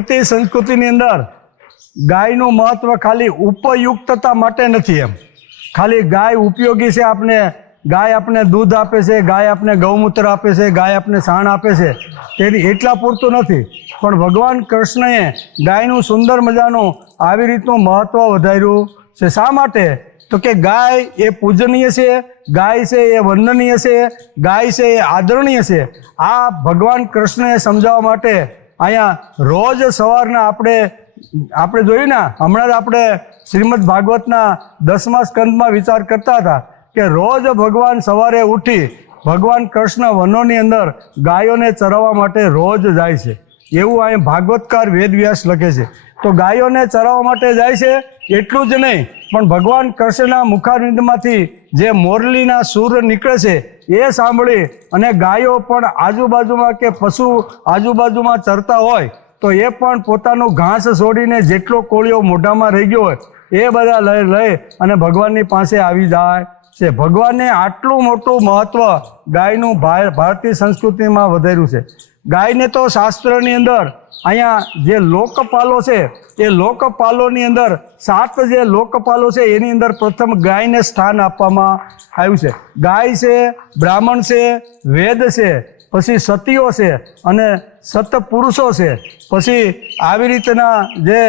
ભારતીય સંસ્કૃતિની અંદર ગાયનું મહત્વ ખાલી ઉપયુક્તતા માટે નથી, એમ ખાલી ગાય ઉપયોગી છે, ગાય આપણે દૂધ આપે છે, ગાય આપણે ગૌમૂત્ર આપે છે, ગાય આપણે છાણ આપે છે, તેથી એટલા પૂરતું નથી, પણ ભગવાન કૃષ્ણએ ગાયનું સુંદર મજાનું આવી રીતનું મહત્વ વધાર્યું છે। શા માટે? તો કે ગાય એ પૂજનીય છે, ગાય છે એ વંદનીય છે, ગાય છે એ આદરણીય છે। આ ભગવાન કૃષ્ણએ સમજાવવા માટે અહીંયા રોજ સવારના આપણે જોયું ને, હમણાં જ આપણે શ્રીમદ ભાગવતના 10મા સ્કંદમાં વિચાર કરતા હતા કે રોજ ભગવાન સવારે ઉઠી ભગવાન કૃષ્ણ વનોની અંદર ગાયોને ચરાવવા માટે રોજ જાય છે, એવું અહીં ભાગવતકાર વેદવ્યાસ લખે છે। તો ગાયોને ચરાવવા માટે જાય છે, એટલું જ નહીં પણ ભગવાન કૃષ્ણના મુખારવિંદમાંથી જે મોરલીના સૂર નીકળે છે એ સાંભળી અને ગાયો પણ આજુબાજુમાં કે પશુ આજુબાજુમાં ચરતા હોય તો એ પણ પોતાનું ઘાસ છોડીને જેટલો કોળિયો મોઢામાં રહી ગયો હોય એ બધા લઈ અને ભગવાનની પાસે આવી જાય છે। ભગવાને આટલું મોટું મહત્વ ગાયનું ભારતીય સંસ્કૃતિમાં વધાર્યું છે। ગાયને તો શાસ્ત્રની અંદર અહીંયા જે લોકપાલો છે એ લોકપાલોની અંદર 7 જે લોકપાલો છે એની અંદર પ્રથમ ગાયને સ્થાન આપવામાં આવ્યું છે। ગાય છે, બ્રાહ્મણ છે, વેદ છે, પછી સતીઓ છે અને સતપુરુષો છે, પછી આવી રીતના જે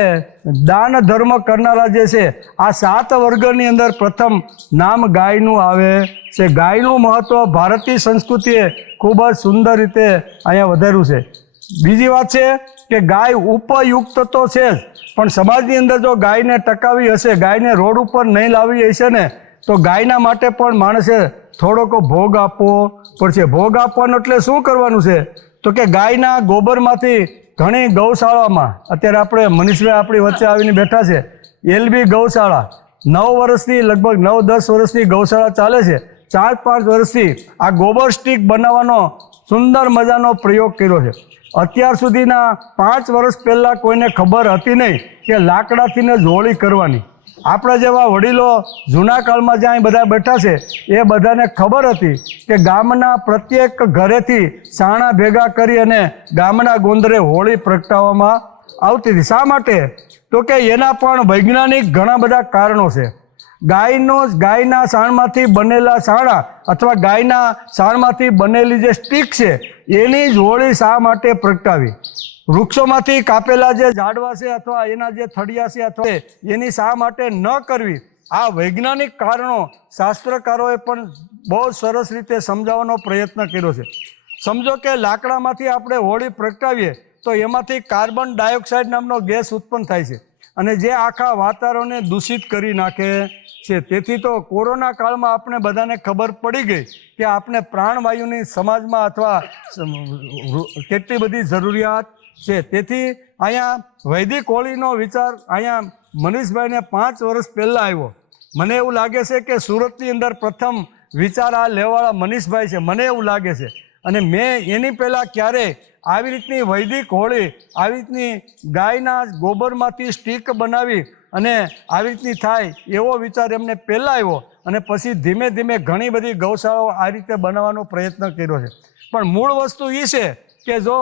દાન ધર્મ કરનારા જે છે, આ 7 વર્ગની અંદર પ્રથમ નામ ગાયનું આવે છે। ગાયનું મહત્વ ભારતીય સંસ્કૃતિએ ખૂબ જ સુંદર રીતે અહીંયા વધાર્યું છે। બીજી વાત છે કે ગાય ઉપયુક્ત તો છે જ, પણ સમાજની અંદર જો ગાયને ટકાવી હશે, ગાયને રોડ ઉપર નહીં લાવી હશે ને, તો ગાયના માટે પણ માણસે થોડોક ભોગ આપવો પડશે। ભોગ આપવાનો એટલે શું કરવાનું છે? તો કે ગાયના ગોબરમાંથી ઘણી ગૌશાળામાં, અત્યારે આપણે મનીષભાઈ આપણી વચ્ચે આવીને બેઠા છે, એલબી ગૌશાળા 9 વર્ષથી લગભગ 9-10 વર્ષથી ગૌશાળા ચાલે છે, 4-5 વર્ષથી આ ગોબર સ્ટીક બનાવવાનો સુંદર મજાનો પ્રયોગ કર્યો છે। અત્યાર સુધીના 5 વર્ષ પહેલાં કોઈને ખબર હતી નહીં કે લાકડાથી જ હોળી કરવાની। આપણા જેવા વડીલો જૂના કાળમાં જ્યાં બધા બેઠા છે એ બધાને ખબર હતી કે ગામના પ્રત્યેક ઘરેથી સાણા ભેગા કરી અને ગામના ગોંદરે હોળી પ્રગટાવવામાં આવતી હતી। શા માટે? તો કે એના પણ વૈજ્ઞાનિક ઘણા બધા કારણો છે। ગાયના સાણમાંથી બનેલા સાણા અથવા ગાયના સાણમાંથી બનેલી જે સ્ટીક છે એની જ હોળી શા માટે પ્રગટાવી? વૃક્ષોમાંથી કાપેલા જે ઝાડવા છે અથવા એના જે થડિયા છે અથવા એની શા માટે ન કરવી? આ વૈજ્ઞાનિક કારણો શાસ્ત્રકારોએ પણ બહુ સરસ રીતે સમજાવવાનો પ્રયત્ન કર્યો છે। સમજો કે લાકડામાંથી આપણે હોળી પ્રગટાવીએ તો એમાંથી કાર્બન ડાયોક્સાઇડ નામનો ગેસ ઉત્પન્ન થાય છે અને જે આખા વાતાવરણને દૂષિત કરી નાખે છે। તેથી તો કોરોના કાળમાં આપણે બધાને ખબર પડી ગઈ કે આપણે પ્રાણવાયુની સમાજમાં અથવા કેટલી બધી જરૂરિયાત છે। તેથી અહીંયા વૈદિક હોળીનો વિચાર અહીંયા મનીષભાઈને 5 વર્ષ પહેલાં આવ્યો। મને એવું લાગે છે કે સુરતની અંદર પ્રથમ વિચાર આ લેવાવાળા મનીષભાઈ છે, મને એવું લાગે છે। અને મેં એની પહેલાં ક્યારેય આવી રીતની વૈદિક હોળી, આવી રીતની ગાયના ગોબરમાંથી સ્ટીક બનાવી અને આવી રીતની થાય એવો વિચાર એમને પહેલાં આવ્યો અને પછી ધીમે ધીમે ઘણી બધી ગૌશાળાઓ આ રીતે બનાવવાનો પ્રયત્ન કર્યો છે। પણ મૂળ વસ્તુ એ છે કે જો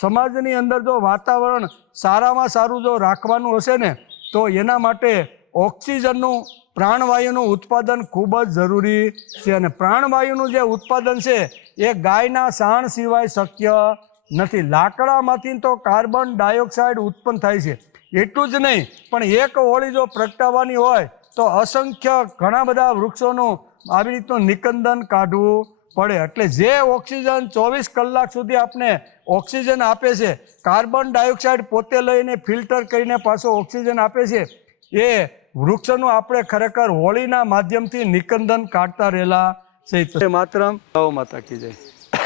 સમાજની અંદર જો વાતાવરણ સારામાં સારું જો રાખવાનું હશે ને, તો એના માટે ઓક્સિજનનું, પ્રાણવાયુનું ઉત્પાદન ખૂબ જ જરૂરી છે। અને પ્રાણવાયુનું જે ઉત્પાદન છે એ ગાયના સાણ સિવાય શક્ય નથી। લાકડામાંથી તો કાર્બન ડાયોક્સાઇડ ઉત્પન્ન થાય છે, એટલું જ નહીં પણ એક હોળી જો પ્રગટાવવાની હોય તો અસંખ્ય ઘણા બધા વૃક્ષોનું આવી રીતનું નિકંદન કાઢવું પડે। એટલે જે ઓક્સિજન 24 કલાક સુધી આપણે ઓક્સિજન આપે છે, કાર્બન ડાયોક્સાઇડ પોતે લઈને ફિલ્ટર કરીને પાછો ઓક્સિજન આપે છે, એ વૃક્ષોનું આપણે ખરેખર હોળીના માધ્યમથી નિકંદન કાઢતા રહેલા છે। માતરમ, ગૌ માતા કી જય।